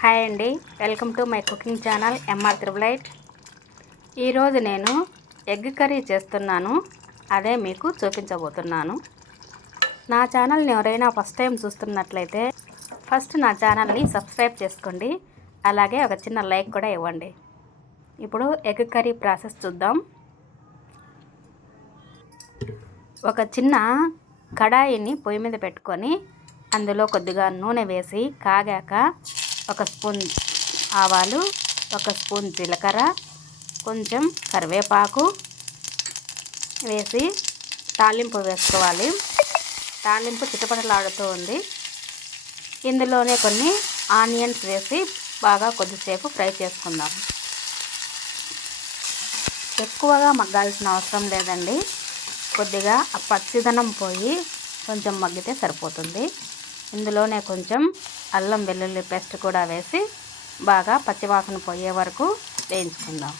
Hi అండి. Welcome to my cooking channel MR త్రిబులైట్. ఈరోజు నేను ఎగ్ కర్రీ చేస్తున్నాను. అదే మీకు చూపించబోతున్నాను. నా ఛానల్ని ఎవరైనా ఫస్ట్ టైం చూస్తున్నట్లయితే ఫస్ట్ నా ఛానల్ని సబ్స్క్రైబ్ చేసుకోండి. అలాగే ఒక చిన్న లైక్ కూడా ఇవ్వండి. ఇప్పుడు ఎగ్ కర్రీ ప్రాసెస్ చూద్దాం. ఒక చిన్న కడాయిని పొయ్యి మీద పెట్టుకొని అందులో కొద్దిగా నూనె వేసి కాగాక ఒక స్పూన్ ఆవాలు ఒక స్పూన్ జీలకర్ర కొంచెం కరివేపాకు వేసి తాలింపు వేసుకోవాలి. తాలింపు చిటపటలాడుతూ ఉంది. ఇందులోనే కొన్ని ఆనియన్స్ వేసి బాగా కొద్దిసేపు ఫ్రై చేసుకుందాం. ఎక్కువగా మగ్గాల్సిన అవసరం లేదండి. కొద్దిగా ఆ పచ్చిదనం పోయి కొంచెం మగ్గితే సరిపోతుంది. ఇందులోనే కొంచెం అల్లం వెల్లుల్లి పేస్ట్ కూడా వేసి బాగా పచ్చివాసన పోయే వరకు వేయించుకుందాం.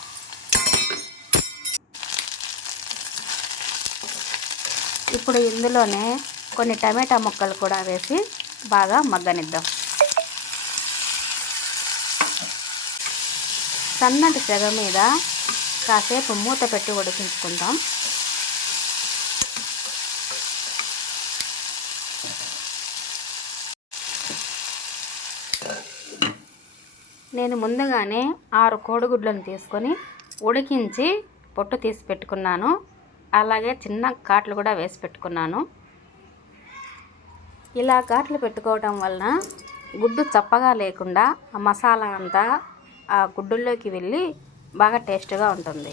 ఇప్పుడు ఇందులోనే కొన్ని టమాటా ముక్కలు కూడా వేసి బాగా మగ్గనిద్దాం. సన్నటి సెగ మీద కాసేపు మూత పెట్టి ఉడికించుకుందాం. నేను ముందుగానే ఆరు కోడిగుడ్లను తీసుకొని ఉడికించి పొట్టు తీసి పెట్టుకున్నాను. అలాగే చిన్న కాట్లు కూడా వేసి పెట్టుకున్నాను. ఇలా కాట్లు పెట్టుకోవడం వలన గుడ్డు చప్పగా లేకుండా ఆ మసాలా అంతా ఆ గుడ్డుల్లోకి వెళ్ళి బాగా టేస్ట్గా ఉంటుంది.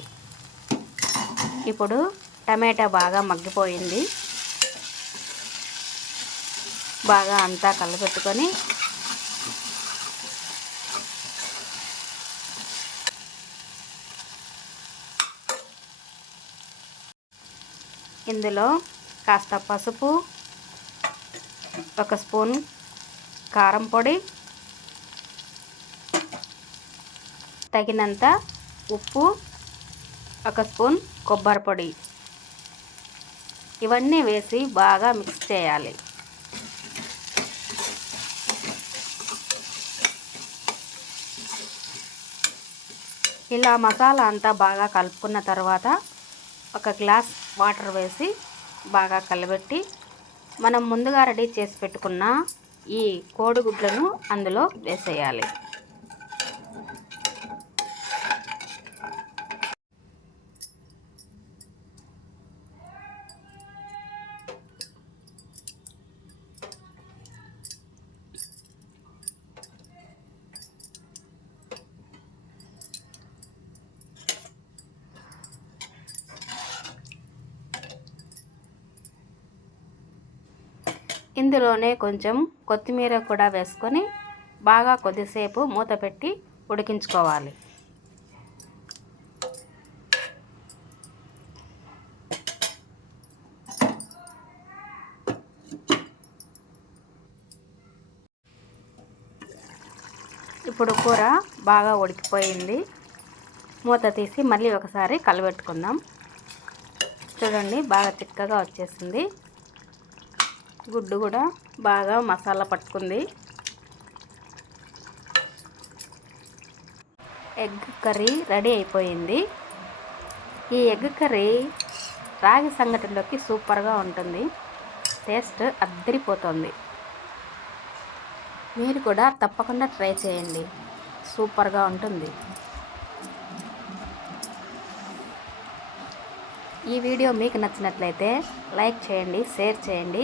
ఇప్పుడు టమాటా బాగా మగ్గిపోయింది. బాగా అంతా కలపెట్టుకొని ఇందులో కాస్త పసుపు ఒక స్పూన్ కారం పొడి తగినంత ఉప్పు ఒక స్పూన్ కొబ్బరి పొడి. ఇవన్నీ వేసి బాగా మిక్స్ చేయాలి. ఇలా మసాలా అంతా బాగా కలుపుకున్న తర్వాత ఒక గ్లాస్ వాటర్ వేసి బాగా కలబెట్టి మనం ముందుగా రెడీ చేసి పెట్టుకున్న ఈ కోడిగుడ్లను అందులో వేసేయాలి. ఇందులోనే కొంచెం కొత్తిమీర కూడా వేసుకొని బాగా కొద్దిసేపు మూత పెట్టి ఉడికించుకోవాలి. ఇప్పుడు కూర బాగా ఉడికిపోయింది. మూత తీసి మళ్ళీ ఒకసారి కలబెట్టుకుందాం. చూడండి బాగా చిక్కగా వచ్చేసింది. గుడ్డు కూడా బాగా మసాలా పట్టుకుంది. ఎగ్ కర్రీ రెడీ అయిపోయింది. ఈ ఎగ్ కర్రీ రాగి సంగటిలోకి సూపర్గా ఉంటుంది. టేస్ట్ అద్దరిపోతుంది. మీరు కూడా తప్పకుండా ట్రై చేయండి. సూపర్గా ఉంటుంది. ఈ వీడియో మీకు నచ్చినట్లయితే లైక్ చేయండి షేర్ చేయండి.